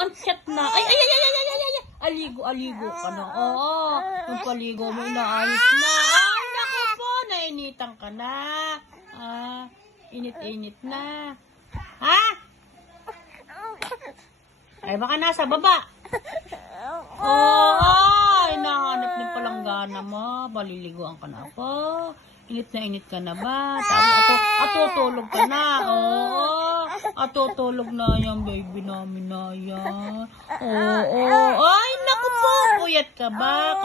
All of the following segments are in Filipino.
Ang chat na. Ay. Aligo ka na. Oo. Yung paligo mo, inaayos na. Ay, naku po. Nainitan ka na. Init-init na. Ha? Ay, baka nasa baba. Ay, nahanap ng palanggana mo. Baliliguan ka na ako. Init ka na ba? Tapos ako, tutulog ka na. Oo. Tutulog na yan, baby namin na yan. Oo. Ay, naku po. Puyat ka ba?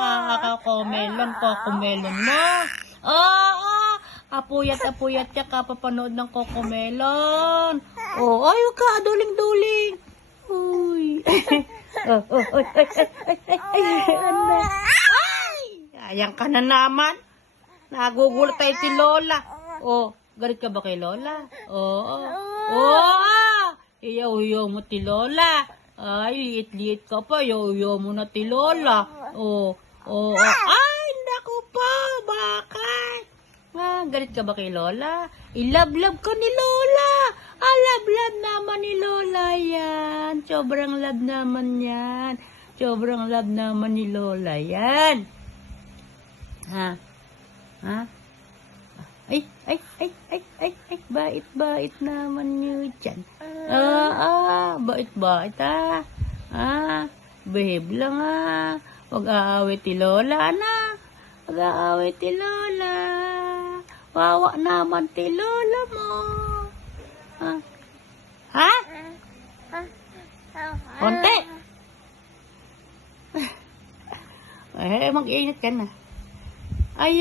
Kakumelon mo. Oo. Apuyat ka, kapapanood ng Cocomelon. Ay, huwag ka, duling-duling. Uy. Ayan ka na naman. Nagugulat tayo si Lola. Galit ka ba kay Lola? Iyaw mo ti Lola. Ay, liit-liit ka pa. Iyaw mo na ti Lola. Ay, naku po, bakit? Galit ka ba kay Lola? I-love-love ka ni Lola. Love-love naman ni Lola yan. Sobrang love naman yan. Sobrang love naman ni Lola yan. Ha? Ay, bait naman nyo dyan. Bait behave lang Huwag aaway ti Lola Huwag aaway ti Lola. Wawa naman ti Lola mo. Ha? Konti. Mag-ingat ka na. Ay.